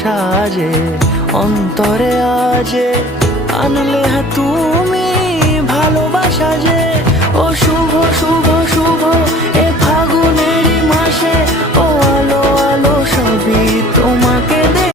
সাজে অন্তরে আজে আনলে তুমি ভালোবাসা যে। ও শুভ শুভ শুভ